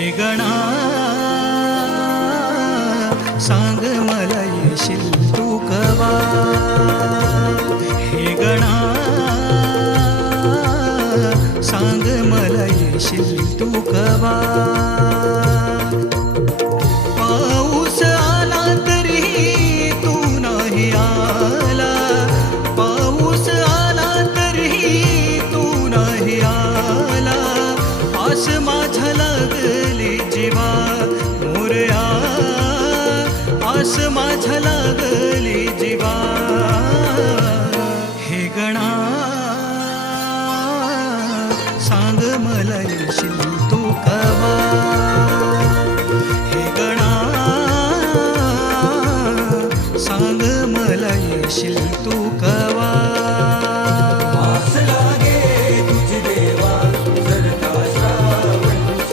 हे गणा सांग मला येशील तू कवा, हे गणा सांग मला येशील तू कवा. पाऊस आला तरी तू नाही आला, पाऊस आला तरी तू नाही आला. आस माझ्या लागली जीवा मोरया, आस माझ्या लागली